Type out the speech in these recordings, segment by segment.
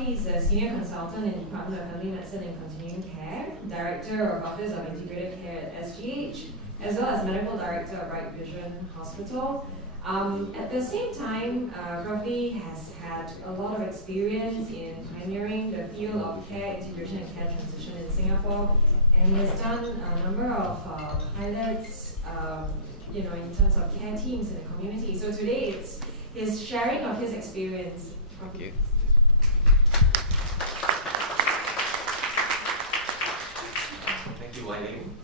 Rafi is a Senior Consultant in the Department of Family Medicine and Continuing Care, Director of Office of Integrated Care at SGH, as well as Medical Director of Bright Vision Hospital. At the same time, Rafi has had a lot of experience in pioneering the field of care integration and care transition in Singapore, and he has done a number of pilots, in terms of care teams in the community. So today it's his sharing of his experience. Thank you. Thank you, Wai Ling.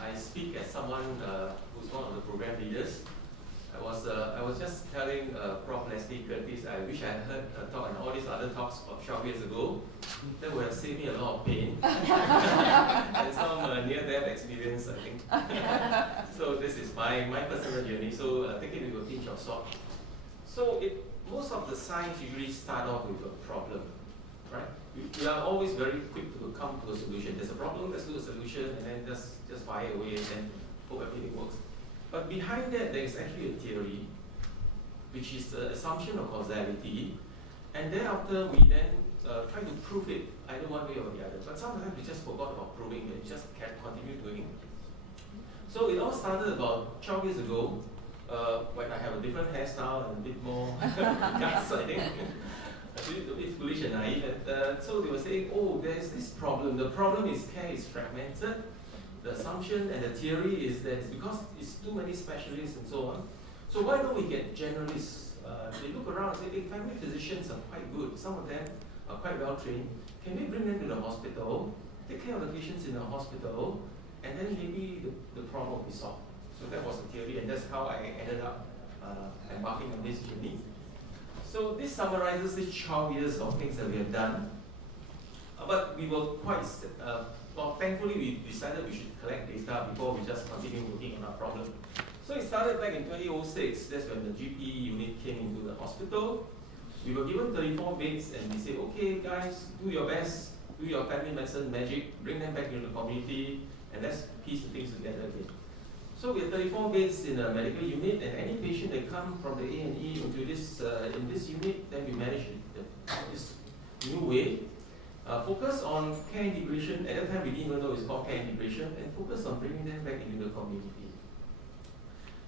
I speak as someone who's one of the program leaders. I was just telling Prof. Leslie Curtis, I wish I had heard her talk and all these other talks of 12 years ago. That would have saved me a lot of pain and some near-death experience, I think. So this is my personal journey, so take it with a pinch of salt. So most of the science usually start off with a problem, right? We are always very quick to come to a solution. There's a problem, let's do a solution, and then just fire away and then hope everything works. But behind that, there is actually a theory, which is the assumption of causality, and thereafter we then try to prove it either one way or the other. But sometimes we just forgot about proving it, we just can't continue doing it. So it all started about 12 years ago, when I have a different hairstyle and a bit more guts, I think. A bit foolish and naive. And, so they were saying, oh, there's this problem. The problem is care is fragmented. The assumption and the theory is that it's because it's too many specialists and so on. So why don't we get generalists? They look around and say, hey, family physicians are quite good. Some of them are quite well trained. Can we bring them to the hospital, take care of the patients in the hospital, and then maybe the problem will be solved? So that was the theory, and that's how I ended up embarking on this journey. So this summarizes the 12 years of things that we have done. But we were quite, well, thankfully we decided we should collect data before we just continue working on our problem. So it started back in 2006, that's when the GP unit came into the hospital. We were given 34 beds and we said, okay guys, do your best, do your family medicine magic, bring them back into the community, and let's piece the things together again. So we have 34 beds in a medical unit, and any patient that come from the A&E into this, in this unit, then we manage this new way. Focus on care integration. At that time, we didn't even know it's called care integration, and focus on bringing them back into the community.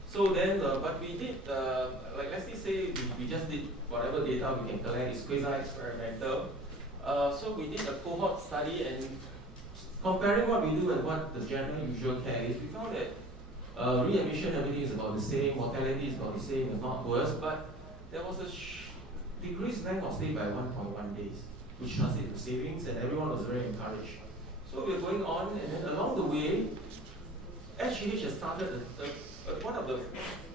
So then, but we did, like let's say we just did whatever data we can collect, is quasi-experimental. So we did a cohort study, and comparing what we do and what the general usual care is, we found that readmission, everything is about the same, mortality is about the same, if not worse, but there was a decreased length of stay by 1.1 days, which translated to savings, and everyone was very encouraged. So we're going on, and then along the way, SGH has started one of the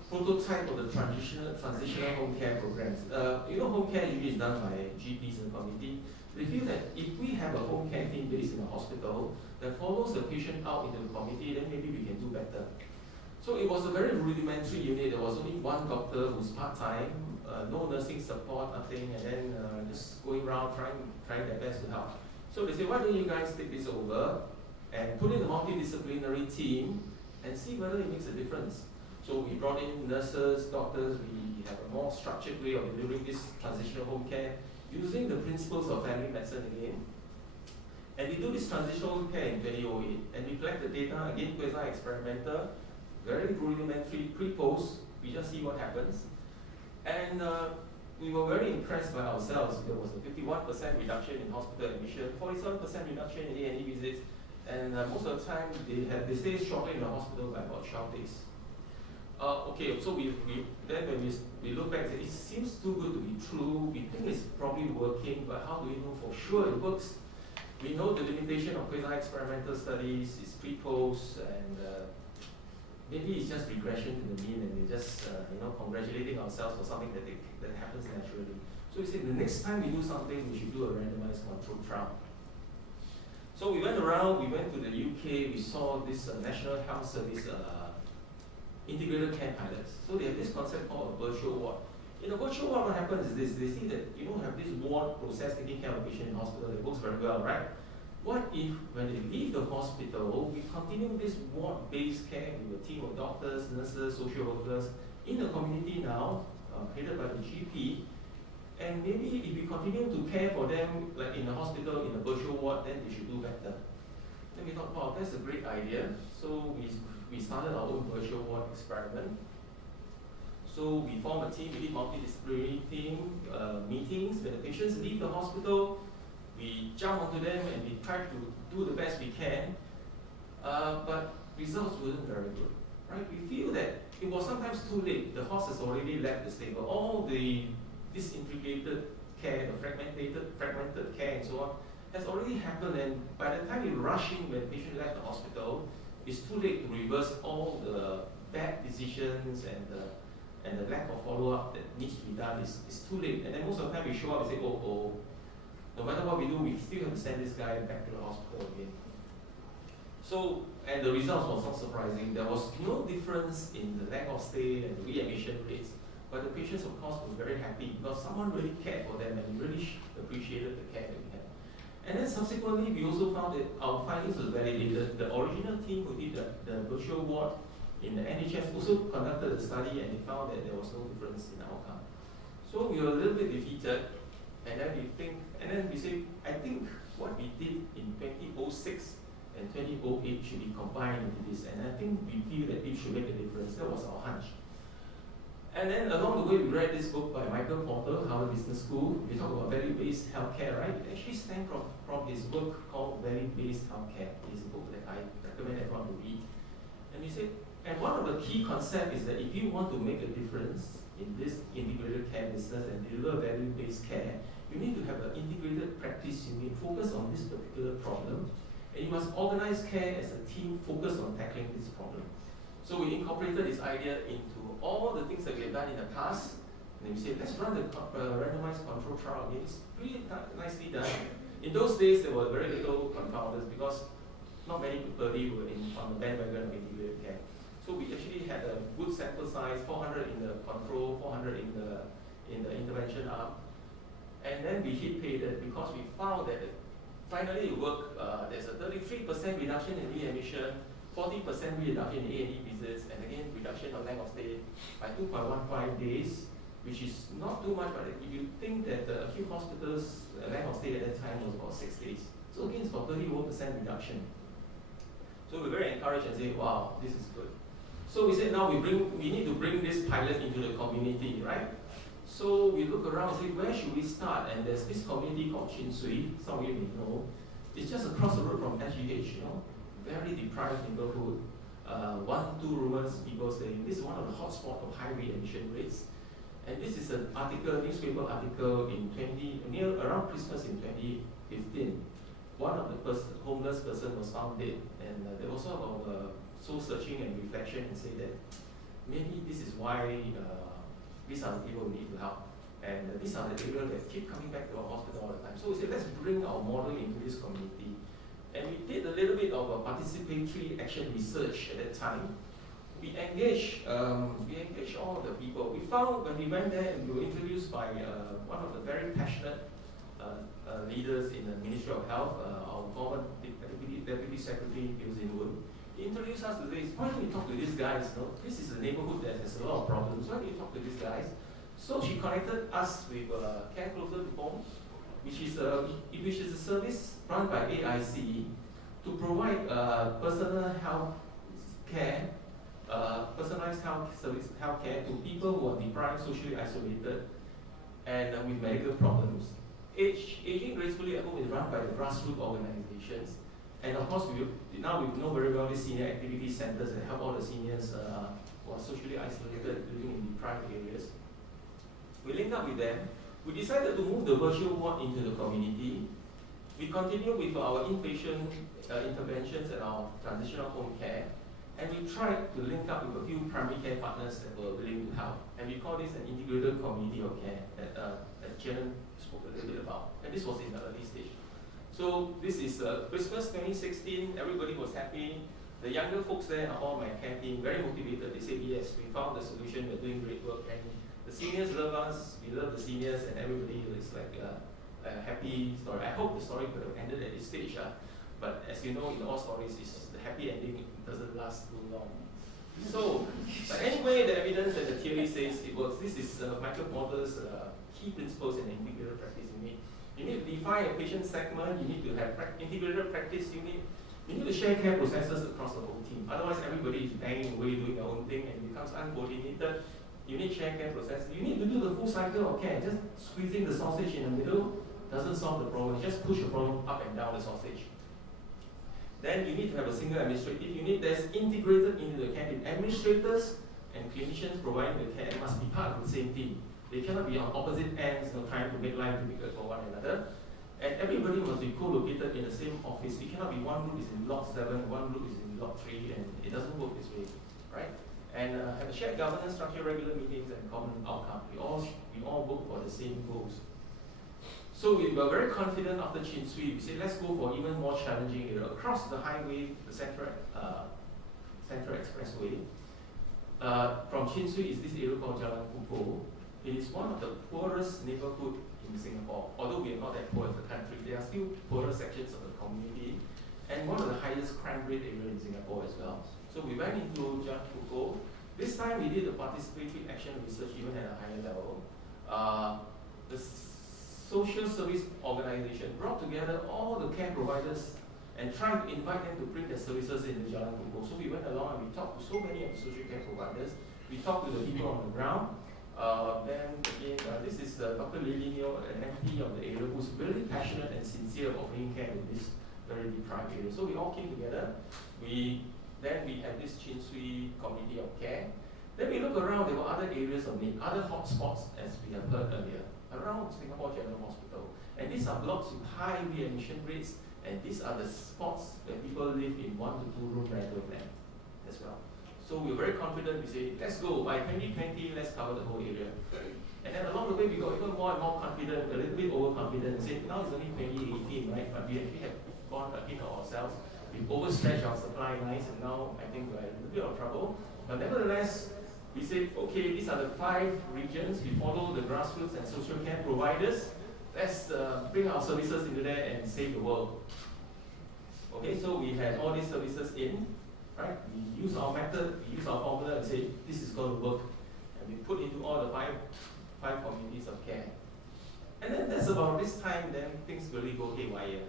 prototype of the transitional home care programs. Home care usually is done by GPs in the community. They feel that if we have a home care team based in a hospital that follows the patient out into the community, then maybe we can do better. So it was a very rudimentary unit. There was only one doctor who's part-time, no nursing support, nothing, and then just going around trying their best to help. So they say, why don't you guys take this over and put in a multidisciplinary team and see whether it makes a difference. So we brought in nurses, doctors, we have a more structured way of delivering this transitional home care using the principles of family medicine again. And we do this transitional home care in 2008, and we collect the data, again, quasi-experimental, very rudimentary, pre-post, we just see what happens. And we were very impressed by ourselves. There was a 51% reduction in hospital admission, 47% reduction in A&E visits, and most of the time they stay shorter in the hospital by about 12 days. Okay, so then when we look back, it seems too good to be true. We think it's probably working, but how do we know for sure it works? We know the limitation of quasi-experimental studies is pre-post, and maybe it's just regression to the mean, and we're just congratulating ourselves for something that happens naturally. So we said the next time we do something, we should do a randomized control trial. So we went around, we went to the UK, we saw this National Health Service integrated care pilots. So they have this concept called a virtual ward. In a virtual ward, what happens is this: they see that you don't have this ward process taking care of a patient in hospital. It works very well, right? What if, when they leave the hospital, we continue this ward-based care with a team of doctors, nurses, social workers in the community now, headed by the GP, And maybe if we continue to care for them, like in the hospital, in the virtual ward, then they should do better. Then we thought, wow, that's a great idea. So we started our own virtual ward experiment. So we formed a team, we did multidisciplinary team meetings. When the patients leave the hospital, we jump onto them and we try to do the best we can. But results weren't very good, right? We feel that it was sometimes too late. The horse has already left the stable. All the disintegrated care, the fragmented care and so on, has already happened, and by the time you rush in when the patient left the hospital, it's too late to reverse all the bad decisions and the lack of follow-up that needs to be done. It's too late. And then most of the time we show up and say, oh, no matter what we do, we still have to send this guy back to the hospital again. So, and the results was not surprising. There was no difference in the length of stay and the readmission rates, but the patients, of course, were very happy because someone really cared for them and really appreciated the care that we had. And then subsequently, we also found that our findings were validated. The original team who did the virtual ward in the NHS also conducted a study, and they found that there was no difference in outcome. So we were a little bit defeated, and then we say, I think what we did in 2006 and 2008 should be combined into this, and I think we feel that it should make a difference. That was our hunch. And then along the way, we read this book by Michael Porter, Harvard Business School. We talk about value-based healthcare, right? It actually stemmed from his book called Value-Based Healthcare. It's a book that I recommend everyone to read. And he said, and one of the key concepts is that if you want to make a difference in this integrated care business and deliver value-based care, you need to have an integrated practice unit focused on this particular problem. And you must organize care as a team focused on tackling this problem. So we incorporated this idea into all the things that we have done in the past. And then we said, let's run the randomized control trial again. It's pretty nicely done. In those days, there were very little confounders because not many people were on the bandwagon of integrated care. So we actually had a good sample size, 400 in the control, 400 in the intervention arm. And then we hit pay dirt because we found that finally it worked. There's a 33% reduction in readmission, 40% reduction in A&E visits, and again reduction of length of stay by 2.15 days, which is not too much, but if you think that the acute hospitals length of stay at that time was about 6 days. So again, it's about 31% reduction. So we're very encouraged and say, wow, this is good. So we said now we need to bring this pilot into the community, right? So we look around and say, where should we start? And there's this community called Chin Sui, some of you may know. It's just across the road from SGH, very deprived neighborhood. 1-2 roomers, people saying this is one of the hotspots of high readmission rates. And this is an article, newspaper article around Christmas in 2015. One of the homeless person was found dead, and there was sort of soul searching and reflection and say that maybe this is why these are the people we need to help. And these are the areas that keep coming back to our hospital all the time. So we said, let's bring our model into this community. And we did a little bit of a participatory action research at that time. We engaged all the people. We found when we went there and we were introduced by one of the very passionate leaders in the Ministry of Health, our former Deputy Secretary, Bill Zinwood. He introduced us to this. Why don't you talk to these guys? This is a neighborhood that has a lot of problems. Why don't you talk to these guys? So she connected us with Care Closer to Home, which is a service run by AIC to provide personal health care, personalized health care to people who are deprived, socially isolated, and with medical problems. Aging Gracefully at Home is run by the grassroots organizations. And of course, now we know very well the senior activity centers that help all the seniors who are socially isolated, living in deprived areas. We linked up with them. We decided to move the virtual ward into the community. We continue with our inpatient interventions and our transitional home care. And we tried to link up with a few primary care partners that were willing to help. And we call this an integrated community of care that Jen spoke a little bit about. And this was in the early stage. So this is Christmas 2016, everybody was happy. The younger folks there are all my care team, very motivated. They said, yes, we found the solution, we're doing great work. And the seniors love us, we love the seniors, and everybody is like a happy story. I hope the story could have ended at this stage, but as you know, in all stories, the happy ending doesn't last too long. So, but anyway, the evidence and the theory says it works. This is Michael Porter's key principles in an integrated practice unit. You need to define a patient segment, you need to have integrated practice unit, you need to share care processes across the whole team. Otherwise, everybody is banging away doing their own thing and it becomes uncoordinated. You need share care processes. You need to do the full cycle of care. Just squeezing the sausage in the middle doesn't solve the problem. You just push the problem up and down the sausage. Then you need to have a single administrative unit that's integrated into the care. Administrators and clinicians providing the care must be part of the same team. They cannot be on opposite ends, trying to make life difficult for one another. And everybody must be co-located in the same office. It cannot be one group is in block 7, one group is in block 3, and it doesn't work this way, right? And have a shared governance structure, regular meetings, and common outcome. We all work for the same goals. So we were very confident after Chin Swee. We said, let's go for even more challenging area. Across the highway, the Central Expressway, from Chin Swee is this area called Jalan Kukoh. It is one of the poorest neighborhood in Singapore. Although we are not that poor as a country, there are still poorer sections of the community, and one of the highest crime rate area in Singapore as well. So we went into Jalan Kukoh. This time we did a participatory action research even at a higher level. The social service organization brought together all the care providers and tried to invite them to bring their services into Jalan Kukoh. So we went along and we talked to so many of the social care providers. We talked to the people on the ground. Then again, this is Dr. Lily Neo, an MP of the area, who's really passionate and sincere about bringing care to this very deprived area. So we all came together. Then we had this Chin Swee community of care. Then we look around, there were other areas of need, other hotspots, as we have heard earlier, around Singapore General Hospital. And these are blocks with high readmission rates, and these are the spots where people live in 1 to 2 room rental flat as well. So we were very confident. We say, let's go. By 2020, let's cover the whole area. And then along the way, we got even more and more confident, a little bit overconfident, and said, now it's only 2018, right? But we actually have gone ahead of ourselves. We've overstretched our supply lines, and now I think we're in a bit of trouble. But nevertheless, we said, okay, these are the 5 regions. We follow the grassroots and social care providers. Let's bring our services into there and save the world. Okay, so we had all these services in. Right? We use our method, we use our formula and say, this is going to work. And we put into all the five communities of care. And then that's about this time, then things really go haywire.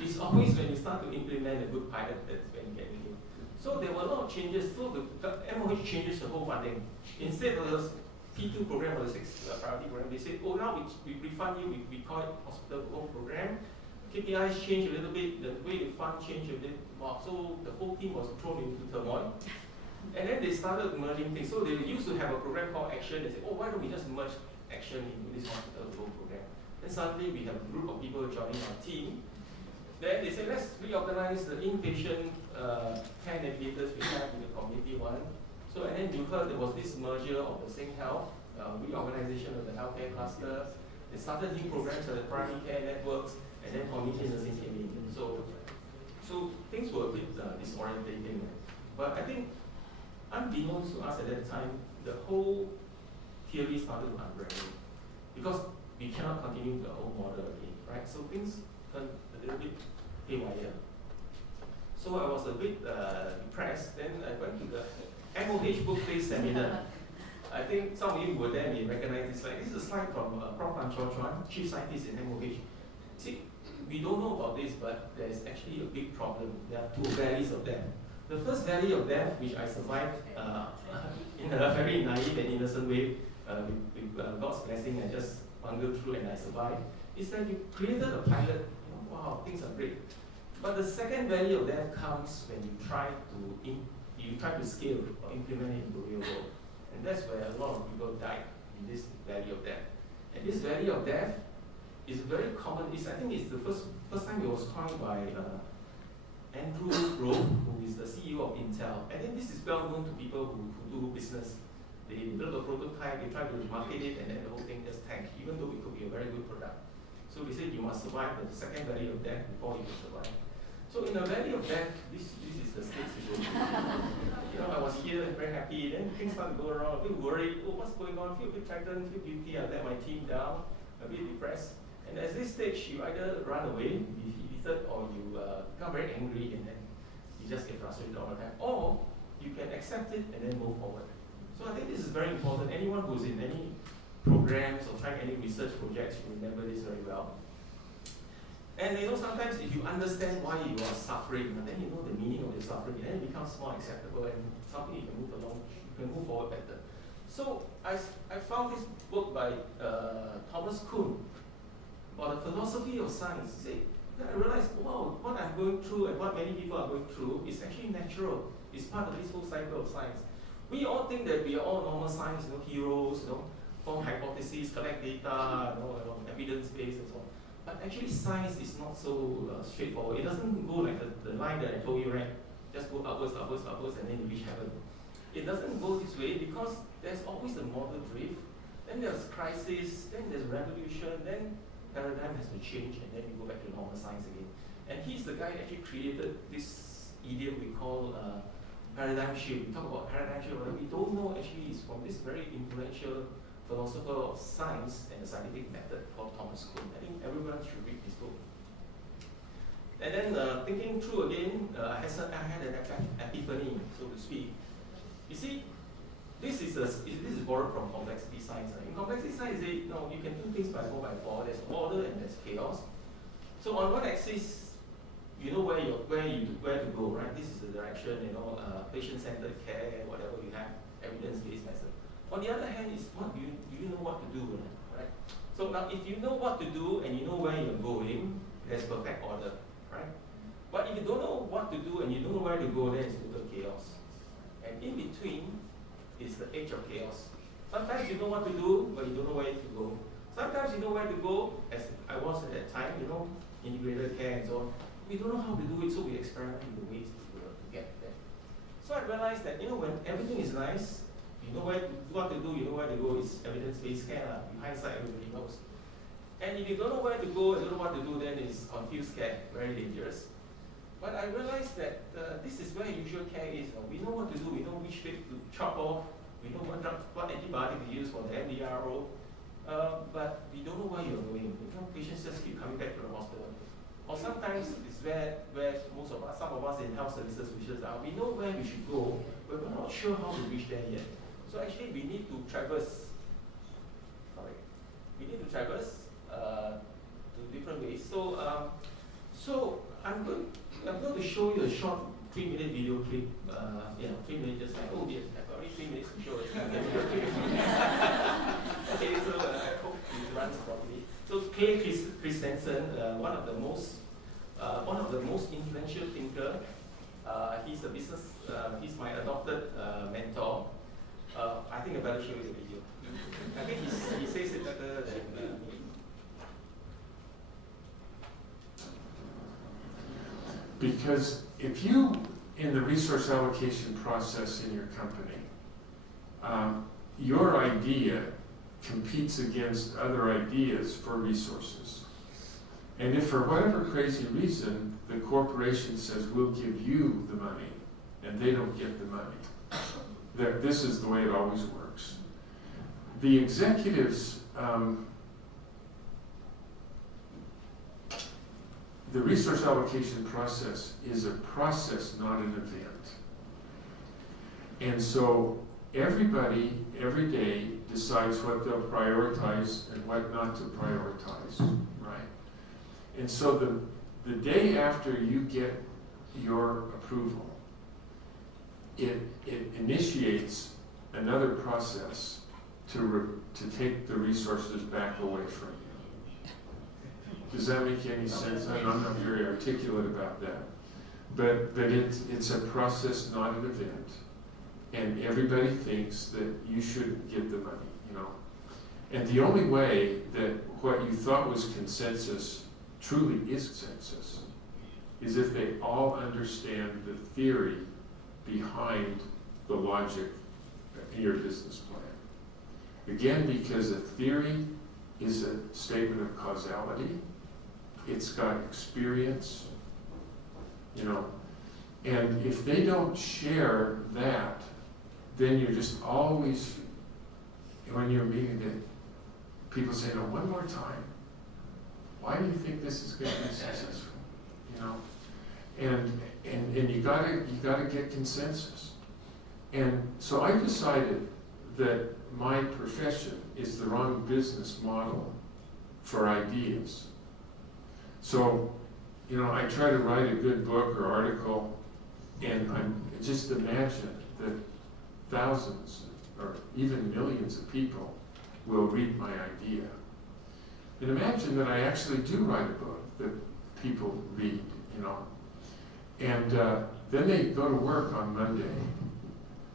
It's always when you start to implement a good pilot that's when you get new. So there were a lot of changes. So the MOH changes the whole funding. Instead of the P2 program or the 6 priority program, they said, oh, now we refund you, we call it hospital home program. KPIs changed a little bit, the way the fund changed a bit. So the whole team was thrown into turmoil. And then they started merging things. So they used to have a program called Action. They said, oh, why don't we just merge Action into this hospital home program? Then suddenly we have a group of people joining our team. Then they said, let's reorganize the inpatient care navigators we have in the community one. So, and then you heard there was this merger of the Sing Health, reorganization of the healthcare cluster. They started new programs at the primary care networks, and then community nursing came in. So things were a bit disorientating. But I think, unbeknownst to us at that time, the whole theory started to unravel. Because we cannot continue the old model again, right? So things turned a little bit haywire. So I was a bit depressed. Then I went to the MOH Book-Based Seminar. I think some of you were there may recognize this slide. This is a slide from Prof. Tan Chua Chuan, Chief Scientist in MOH. See, we don't know about this, but there's actually a big problem. There are 2 valleys of death. The first valley of death, which I survived in a very naive and innocent way, with God's blessing, I just bungled through and I survived, is that you created a pilot, wow, things are great. But the second valley of death comes when you try to scale or implement it in the real world. And that's where a lot of people died in this valley of death. And this valley of death is very common. I think it's the first time it was coined by Andrew Grove, who is the CEO of Intel. And then this is well known to people who do business. They build a prototype, they try to market it, and then the whole thing just tanked, even though it could be a very good product. So we said you must survive the second valley of death before you can survive. So in the valley of death, this is the stage to go to. I was here very happy, then things started to go around, a bit worried, oh, what's going on, feel a bit frightened, feel guilty, I let my team down, a bit depressed. And at this stage, you either run away, be defeated, or you become very angry, and then you just get frustrated all the time. Or you can accept it and then move forward. So I think this is very important. Anyone who's in any programs or trying any research projects, you remember this very well. And sometimes if you understand why you are suffering, then you know the meaning of the suffering, then it becomes more acceptable and something you can move along, you can move forward better. So I found this book by Thomas Kuhn about the philosophy of science. Then I realized, wow, what I'm going through and what many people are going through is actually natural. It's part of this whole cycle of science. We all think that we are all normal science, heroes, form hypotheses, collect data, evidence-based and so on. But actually science is not so straightforward. It doesn't go like the line that I told you, right? Just go upwards, upwards, upwards, and then you reach heaven. It doesn't go this way because there's always a model drift, then there's crisis, then there's revolution, then paradigm has to change, and then you go back to normal science again. And he's the guy that actually created this idiom we call paradigm shift. We talk about paradigm shift, but we don't know actually it's from this very influential philosopher of science and the scientific method called Thomas Kuhn. I think everyone should read this book. And then thinking through again, I had an epiphany, so to speak. You see, this is borrowed from complexity science. In complexity science, you can do things by 4x4. There's order and there's chaos. So on one axis, you know where to go, right? This is the direction, patient-centered care, whatever you have, evidence-based method. On the other hand, is what do you know what to do, right? So now, if you know what to do and you know where you're going, there's perfect order, right? But if you don't know what to do and you don't know where to go, then it's total chaos. And in between is the edge of chaos. Sometimes you know what to do, but you don't know where to go. Sometimes you know where to go, as I was at that time, integrated care and so on. We don't know how to do it, so we experiment with the ways to get there. So I realized that, when everything is nice, you know what to do, you know where to go, it's evidence-based care. In hindsight, everybody knows. And if you don't know where to go and don't know what to do, then it's confused care, very dangerous. But I realized that this is where usual care is. We know what to do, we know which bit to chop off, we know what antibiotic to use for the MDRO, but we don't know where you're going. Patients just keep coming back to the hospital. Or sometimes it's where some of us in health services are. We know where we should go, but we're not sure how to reach there yet. So actually we need to traverse. To different ways. So I'm going to show you a short 3-minute video clip. 3 minutes, just like, oh dear, I've got only 3 minutes to show it. Okay, so I hope it runs properly. So Clay Christensen, one of the most influential thinker. He's a business. He's my adopted mentor. I think I better show you the video. I think he says it better than me. Because if you, in the resource allocation process in your company, your idea competes against other ideas for resources. And if for whatever crazy reason, the corporation says, we'll give you the money, and they don't get the money, this is the way it always works. The executives, the resource allocation process is a process, not an event. And so everybody, every day, decides what they'll prioritize and what not to prioritize, right? And so the day after you get your approval, it initiates another process to take the resources back away from you. Does that make any sense? I'm not very articulate about that. But it's a process, not an event. And everybody thinks that you should get the money, And the only way that what you thought was consensus truly is consensus is if they all understand the theory behind the logic in your business plan. Again, because a theory is a statement of causality. It's got experience, and if they don't share that, then you're just always, when you're meeting them, people say, no, one more time. Why do you think this is going to be successful? And you gotta get consensus. And so I decided that my profession is the wrong business model for ideas. So, you know, I try to write a good book or article, and just imagine that thousands or even millions of people will read my idea. And imagine that I actually do write a book that people read, you know. And then they go to work on Monday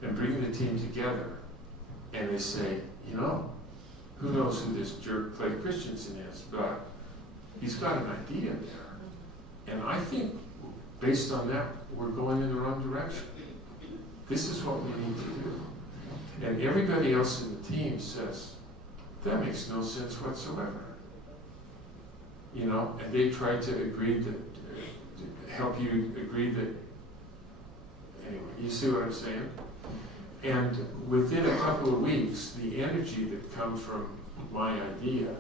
and bring the team together, and they say, you know, who knows who this jerk Clay Christensen is, but he's got an idea there. And I think, based on that, we're going in the wrong direction. This is what we need to do. And everybody else in the team says, that makes no sense whatsoever. You know, and they try to agree that, to help you agree that, anyway, you see what I'm saying? And within a couple of weeks, the energy that comes from my idea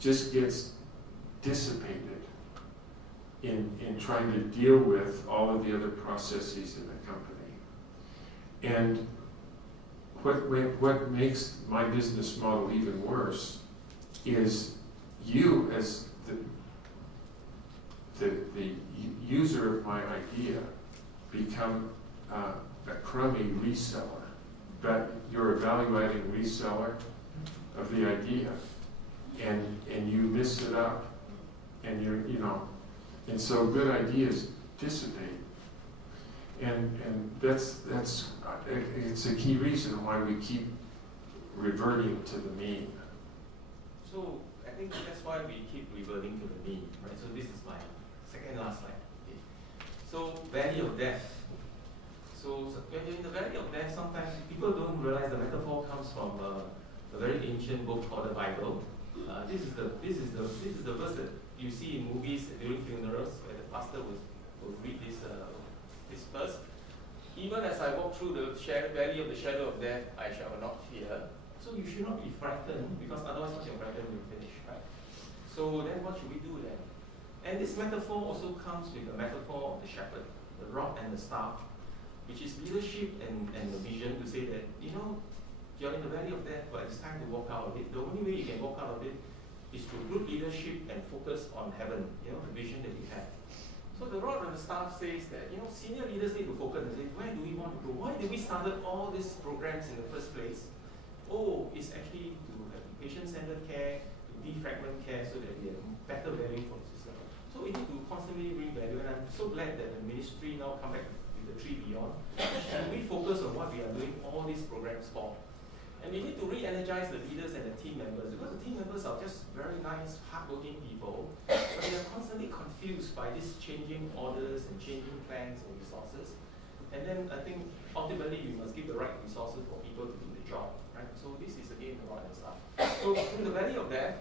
just gets dissipated in trying to deal with all of the other processes in the company. And what makes my business model even worse is you as the user of my idea become a crummy reseller, but you're a value-adding reseller of the idea, and you mess it up, and and so good ideas dissipate, and that's it's a key reason why we keep reverting to the mean. So I think that's why we keep reverting to the mean, right? So this is my second last slide. Okay. So valley of death. So when you're in the valley of death, sometimes people don't realize the metaphor comes from a very ancient book called the Bible. This is the verse that you see in movies during funerals, where the pastor will read this verse. Even as I walk through the valley of the shadow of death, I shall not fear. So you should not be frightened, because otherwise once you're frightened, you'll finish, right? So then what should we do then? And this metaphor also comes with the metaphor of the shepherd, the rod and the staff, which is leadership and the vision to say that, you know, you're in the valley of death, but it's time to walk out of it. The only way you can walk out of it is through good leadership and focus on heaven, you know, the vision that you have. So the rod and the staff says that, you know, senior leaders need to focus and say, where do we want to go? Why did we started all these programs in the first place? Oh, it's actually to have patient-centered care, to defragment care, so that we have better value for the system. So we need to constantly bring value, and I'm so glad that the ministry now come back with the 3 Beyond, and we focus on what we are doing all these programs for. And we need to re-energize the leaders and the team members, because the team members are just very nice, hardworking people, but they are constantly confused by these changing orders and changing plans and resources. And then I think ultimately we must give the right resources for people to do the job, right? So this is again the rod and stuff. So in the valley of death,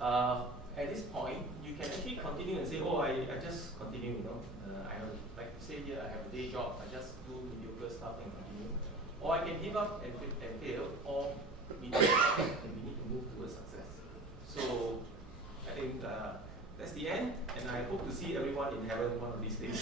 at this point, you can actually continue and say, oh, I just continue, you know. I have, like say here, I have a day job, I just do mediocre stuff and continue. Or I can give up and fail, or we need to move towards success. So I think that's the end, and I hope to see everyone in heaven one of these days.